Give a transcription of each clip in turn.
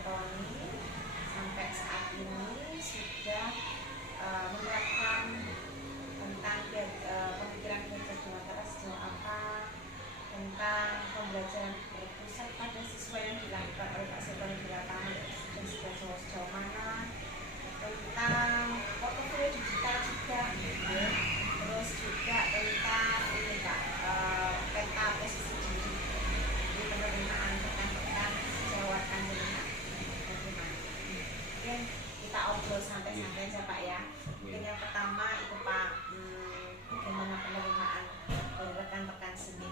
Tony sampai saat ini sudah menerapkan tentang pemikiran belajar Dewantara sejauh apa, tentang pembelajaran berpusat pada siswa yang dilakukan oleh Pak Tony di lapangan dan sudah sejauh mana, tentang portofolio digital juga gitu. Terus juga tentang ini Kak, peta posisi diri di penerimaan rekan-rekan sejawat kandidat bagaimana. Mungkin kita obrol santai-santai aja Pak ya. Mungkin yang pertama itu Pak, bagaimana penerimaan dari rekan-rekan seni.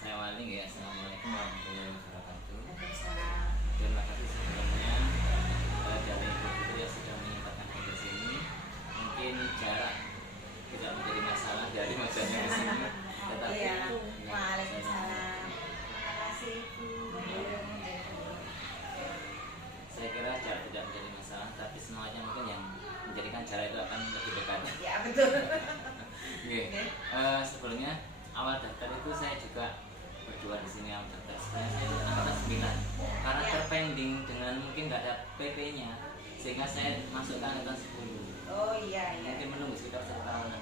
Saya Wali ya. Assalamualaikum warahmatullahi wabarakatuh. Waalaikumsalam. Terima kasih sebelumnya dari Ibu Putri yang sudah menyempatkan ke sini. Mungkin jarak tidak menjadi masalah dari wajahnya ke sini. Tetapi Iya. Waalaikumsalam. Terima kasih Ibu. Saya kira jarak tidak menjadi masalah, tapi semuanya mungkin yang menjadikan jarak itu akan lebih dekat. Ya betul. Okay. Sebelumnya awal daftar itu saya juga berdua di sini awal daftar. Sebenarnya saya itu angkatan 9 karena terpending dengan mungkin nggak ada PP-nya, sehingga saya masuk ke angkatan 10. Oh iya. Mungkin menunggu sekitar 1 tahunan.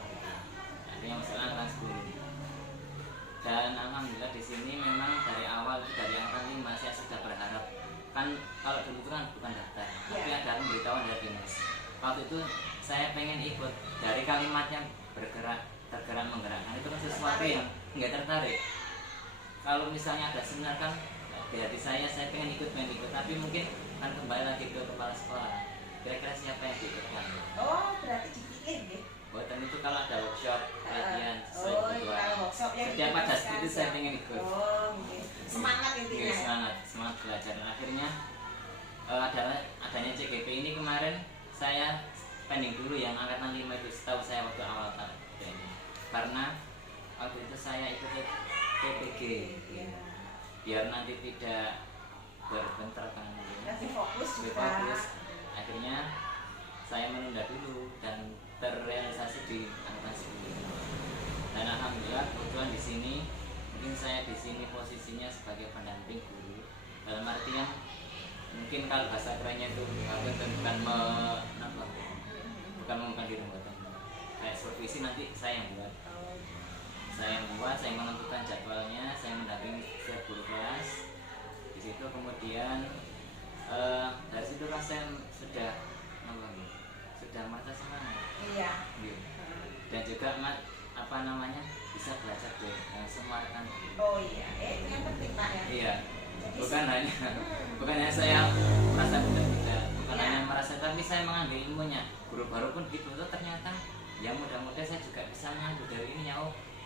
Akhirnya masuk ke angkatan 10. Dan alhamdulillah di sini memang dari awal itu dari angkatan 5 saya sudah berharap, kan kalau dulu itu kan bukan daftar, tapi ada pemberitahuan dari dinas. Waktu itu saya pengen ikut, dari kalimatnya tergerak menggerakkan, itu kan sesuatu yang nggak tertarik. Kalau misalnya ada seminar kan di hati saya pengen ikut, tapi mungkin kan kembali lagi ke kepala sekolah, kira-kira siapa yang diikutkan. Oh berarti dipikir deh. Buatan itu kalau ada workshop pelatihan sesuai kebutuhan. Kalau workshop yang Setiap ada itu saya pengen ikut. Oh mungkin semangat intinya. Semangat belajar. Dan akhirnya adanya CGP ini kemarin saya pending dulu yang angkatan 5 itu, setahu saya waktu awal tahun ini. Karena waktu itu saya ikut PPG, biar nanti tidak berbentrok kan. Lebih fokus juga. Akhirnya saya menunda dulu dan terrealisasi di angkatan 10. Dan alhamdulillah kebetulan di sini mungkin saya di sini posisinya sebagai pendamping guru. Dalam artian mungkin kalau bahasa kerennya itu bukan mengumumkan diri buatan. Kayak supervisi nanti saya yang buat. Saya menentukan jadwalnya, saya mendampingi setiap guru kelas. Di situ kemudian dari situ kan saya sudah merasa semangat. Iya. Dan juga bisa belajar dengan semua rekan. Oh iya, itu yang penting Pak ya. Iya. Jadi Bukan hanya saya merasa tidak, bukan hanya merasa, tapi saya mengambil ilmunya. Guru baru pun gitu tuh ternyata yang muda-muda saya juga bisa mengambil dari ini ya.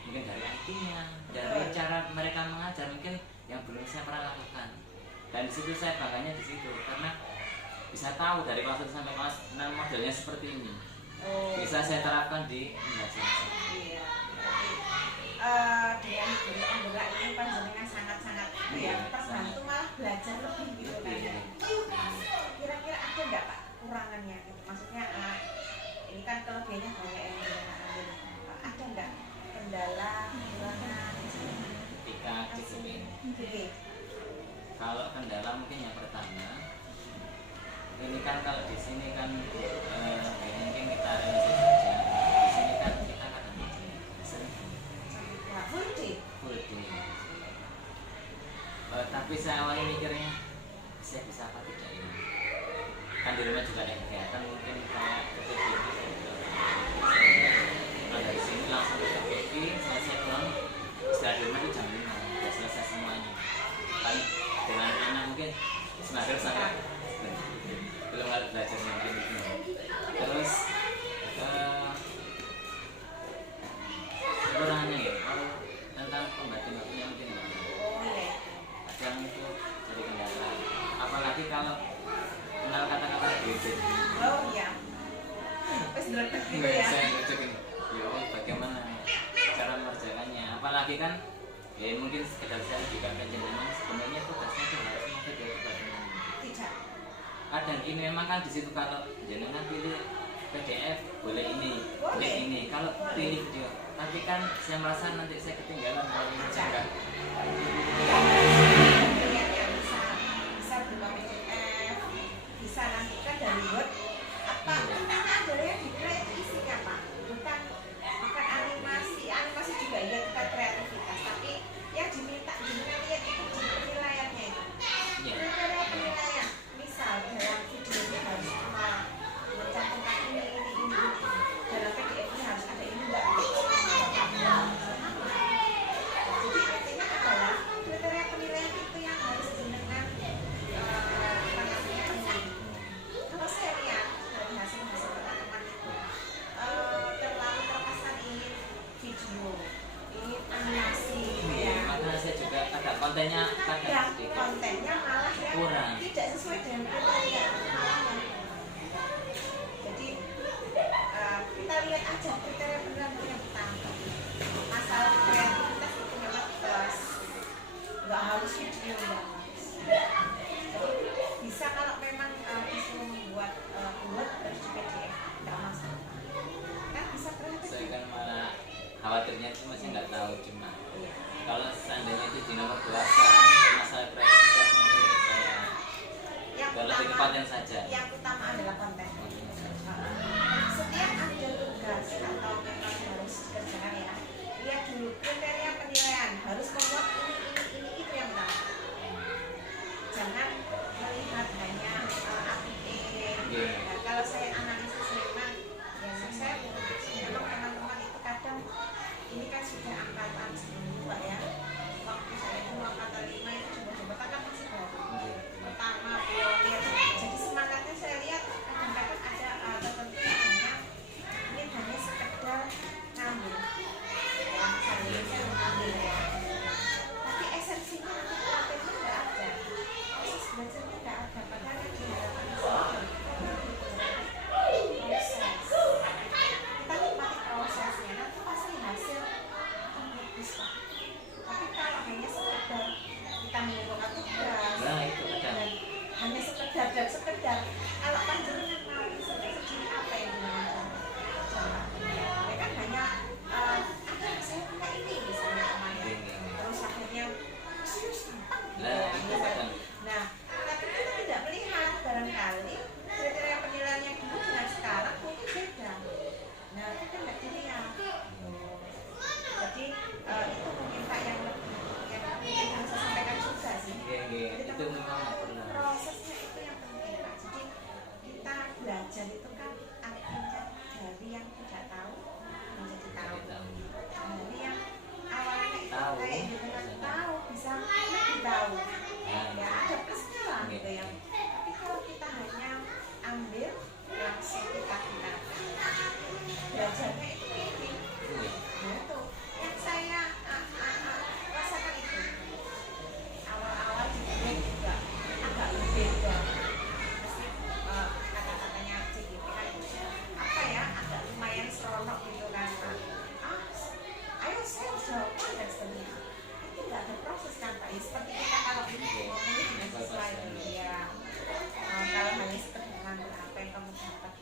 Mungkin dari IT-nya, dari cara mereka mengajar mungkin yang belum saya pernah lakukan. Dan di situ saya bangganya di situ karena bisa tahu dari kelas 1 sampai kelas 6 modelnya seperti ini. Bisa saya terapkan di pembelajaran saya. Iya. Dengan guru penggerak ini panjenengan sangat-sangat terbantu malah belajar lebih gitu kan. Kira-kira ada nggak Pak kekurangannya gitu? Maksudnya ini kan kelebihannya banyak yang ambil. Ada nggak kendala, kekurangan? Ketika CGP ini. Kalau kendala mungkin yang pertama, ini kan kalau di sini kan mungkin kita realisasi saja. Di sini kan kita sering full day. Tapi saya awalnya mikirnya saya bisa apa tidak ini. Kan di rumah juga ada kegiatan mungkin kayak kegiatan kalau dari sini langsung ke KPI, selesai pulang setelah di rumah itu jam 5 sudah selesai semuanya. Kan dengan anak mungkin semakin sampai belum ada belajar mungkin itu. Terus kekurangannya ya kalau tentang pembagian waktunya mungkin kadang itu jadi kendala, apalagi kalau kenal kata-kata gadget. Oh iya. Wes ndretek gitu ya. Saya ngecekin bagaimana cara mengerjakannya, apalagi kan ya mungkin sekedar saya juga penjenengan sebenarnya tugasnya itu harus mungkin dari bagaimana tidak. Kadang ini memang kan di situ kalau jenengan pilih PDF boleh ini, boleh ini, kalau pilih video, tapi kan saya merasa nanti saya ketinggalan kalau ini enggak. kontennya kadang sedikit kontennya malah yang kurang. tidak sesuai dengan kriteria malah yang jadi kita lihat aja kriteria penilaian yang pertama. Masalah kreativitas itu memang nggak harus video, nggak harus. Jadi bisa kalau memang disuruh membuat buat terus di PDF nggak masalah, kan bisa kreatif. Saya kan malah khawatirnya itu masih nggak tahu, cuma kalau seandainya itu di nomor belasan masalah kreativitas mungkin saya Yang lebih ke konten saja. Yang utama adalah konten. Setiap ada tugas atau memang harus dikerjakan ya, lihat dulu kriteria penilaian, harus membuat ini itu yang utama. Jangan melihat hanya APE. Nah, kalau saya analisis memang ya saya memang teman-teman itu kadang ini kan sudah angkatan 92 ya. Waktu saya itu angkatan 5 itu coba-coba kan masih baru. Pertama pionir. Jadi semangatnya saya lihat kadang-kadang ada tertentu ini hanya sekedar ngambil. Ya, misalnya saya mengambil ya. Tapi esensinya untuk prakteknya nggak ada. Proses belajarnya nggak ada. Padahal yang diharapkan di sini proses. Kita nikmati prosesnya. Nanti pasti hasil akan bagus Pak. Tapi kalau hanya sekedar kita mengumpulkan tugas, Nah itu kadang dan hanya sekedar dan sekedar, kalau panjenengan mau seperti apa yang dilakukan? Ya kan hanya ada saya punya ini misalnya namanya, terus akhirnya serius gampang gitu Nah, ya. itu kadang. Nah, tapi kita tidak melihat barangkali kriteria penilaiannya dulu dengan sekarang mungkin beda. Nah, kita nggak dilihat. Jadi itu mungkin Pak yang mungkin harus saya sampaikan juga sih. Jadi itu memang nggak pernah. prosesnya itu yang penting Pak. Jadi kita belajar itu kan artinya dari yang tidak tahu menjadi tahu. Dari yang awalnya itu Tahu. kayak gitu kan tahu bisa lebih tahu. Ya ada plusnya lah gitu ya. Tapi kalau kita hanya ambil langsung kita gunakan, belajarnya itu ini. Nah, itu yang saya rasakan itu awal-awal juga agak berbeda. Mesti kata-katanya CGP kan apa ya, agak lumayan seronok gitu kan Pak. Ayo saya jawab dan sebagainya. Itu nggak ada proses kan Pak. Ya, seperti kita kalau ini ngomongin dengan siswa itu ya. Kalau hanya sekedar ngambil apa yang kamu dapat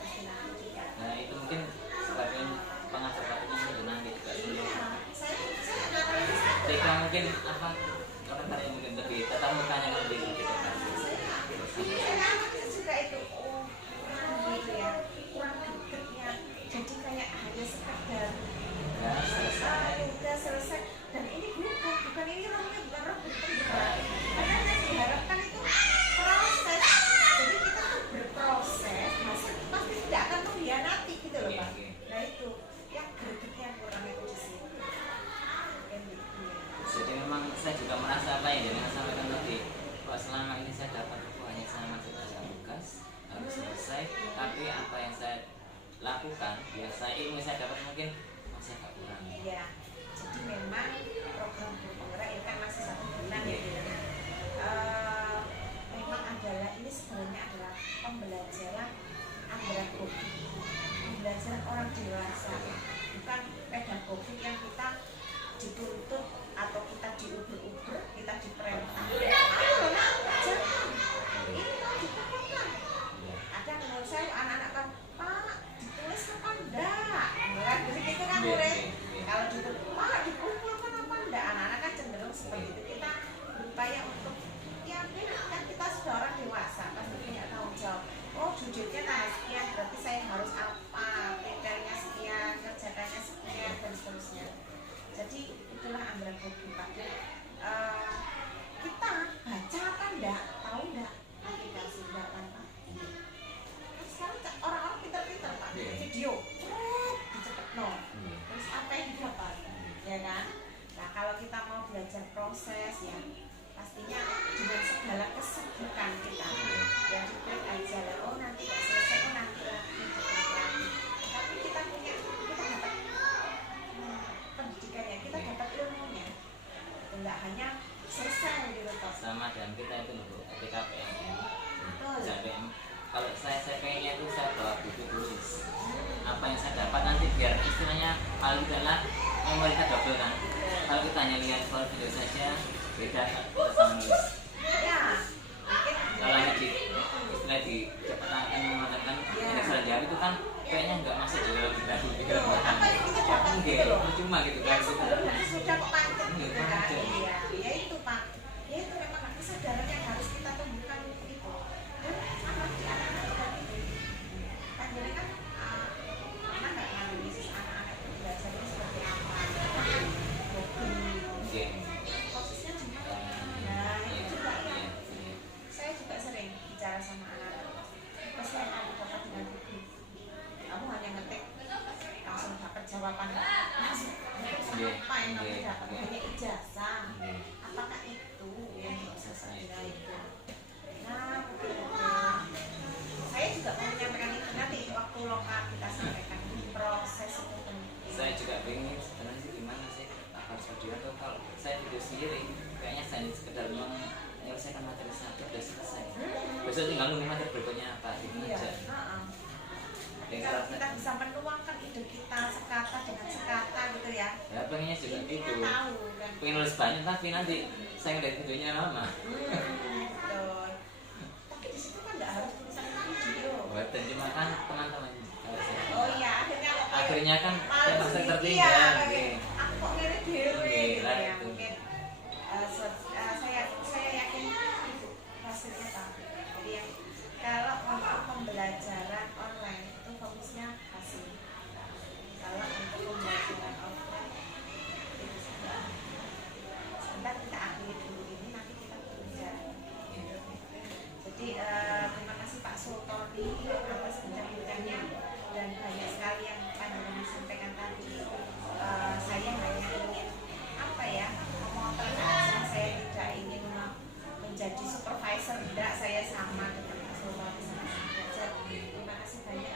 pasti nanti juga. Nah itu mungkin sebagian pengajar katanya mungkin nanti juga dulu. Iya, saya analisis itu. Jika mungkin apa komentarnya mungkin lebih tetap mukanya lebih gitu kan. Saya analisis juga itu. Oh, kurang gitu ya, kurang gregetnya. Jadi kayak hanya sekedar Ya selesai. udah selesai. Dan ini bukan ini namanya bukan rebut bukan. Karena yang diharapkan itu proses. Jadi kita tuh berproses, hasil pasti tidak akan mengkhianati gitu loh Pak. Nah itu yang gregetnya kurang itu di sini. Kan gitu ya. Jadi memang saya juga merasa apa yang dengan sampaikan tadi, kok selama ini saya dapat hanya saya masuk dalam tugas harus selesai, tapi apa yang saya lakukan, ya saya ilmu saya dapat mungkin masih agak kurang. Iya, jadi memang program guru penggerak itu kan masih 1 bulan ya. Memang adalah ini sebenarnya adalah pembelajaran andragogi, pembelajaran orang dewasa, bukan pedagogik yang kita dituntut atau kita diuber-uber, kita diperintah. Ayo nak, jangan. Ini mau dipakaikan. Ada menurut saya anak-anak kan, Pak, ditulis apa enggak? Mulai begitu kan murid. Kalau ditulis, Pak, dikumpulkan apa enggak? Anak-anak kan cenderung seperti itu. Kita berupaya untuk, ya kan kita sudah orang dewasa, pasti punya tanggung jawab. Oh, jujurnya tanggal sekian, berarti saya harus apa? Kriterianya sekian, kerjakannya sekian, dan seterusnya. Jadi itulah andragogi Pak. Kita baca apa enggak? Tahu enggak? Aplikasi enggak kan Pak? Kan sekarang orang-orang pintar-pintar Pak. Video, dicepet no. Terus apa yang didapat? Ya kan? Nah kalau kita mau belajar proses ya, pastinya dengan segala kesibukan kita ya diklik aja lah. Oh nanti nggak selesai, oh nanti lagi, lagi. Tapi kita punya, kita dapat pendidikannya, kita dapat ilmunya. selesai gitu toh. Sama dan kita itu loh Bu, ketika PMM Betul. PMM kalau saya pengennya itu saya bawa buku tulis apa yang saya dapat nanti biar istilahnya kalau kita lah memori kita double kan. Kalau kita hanya lihat soal video saja beda kita sama nulis. Ya, mungkin Kalau hanya di istilah di cepatkan mengatakan kesalahan jawab itu kan kayaknya nggak masuk di dalam kita pikiran apa orang. yang kita dapat gitu loh. Cuma gitu Ya kan. sebelum nanti sudah kok pancet Iya, gitu kan. pancet. Iya, ya itu Pak. Ya itu memang kesadaran yang harus kita tumbuhkan itu. Dan sama di anak-anak juga gitu. Kan jadi kan pernah nggak analisis anak-anak itu belajarnya seperti apa? Kan hobi. Oke. Prosesnya gimana? Nah Iya, itu juga ya. iya, iya. Saya juga sering bicara sama anak-anak. Apa sih yang kamu dapat dengan buku? Kamu hanya ngetik langsung dapat jawaban. Langsung apa yang kamu dapat? Hanya ijazah. Iya. Apakah itu yang bisa saya itu? Nah, betul. Saya juga mau menyampaikan itu nanti waktu lokal kita sampaikan proses itu penting. Saya juga pengen sebenarnya sih gimana sih apa video atau kalau saya video sendiri kayaknya saya sekedar menyelesaikan materi satu udah selesai. Besok tinggal nunggu materi berikutnya apa gitu Iya. aja. Kalau kita bisa menuangkan ide kita sekata dengan sekata gitu ya. Ya pengennya juga gitu. Intinya tahu kan. Pengen nulis banyak tapi nanti saya ngeliat videonya lama. Betul. Tapi di situ kan nggak harus tulisan video. Buatan cuma kan teman-teman. Oh iya, Akhirnya kan saya merasa iya, tertinggal. aku kok ngene dhewe Iya, gitu lah, ya. itu. Mungkin saya yakin itu hasilnya Pak. Jadi yang kalau untuk pembelajaran online itu fokusnya hasil. Kalau untuk pembelajaran offline itu sudah. Sebentar kita akhiri dulu ini nanti kita berbicara. Jadi terima kasih Pak Sultoni atas bincang-bincangnya dan banyak sekali yang panjenengan sampaikan tadi. Saya hanya ingin apa ya, memotong saya tidak ingin menjadi supervisor, tidak, saya sama dengan Pak Sultoni sama belajar. Terima kasih banyak.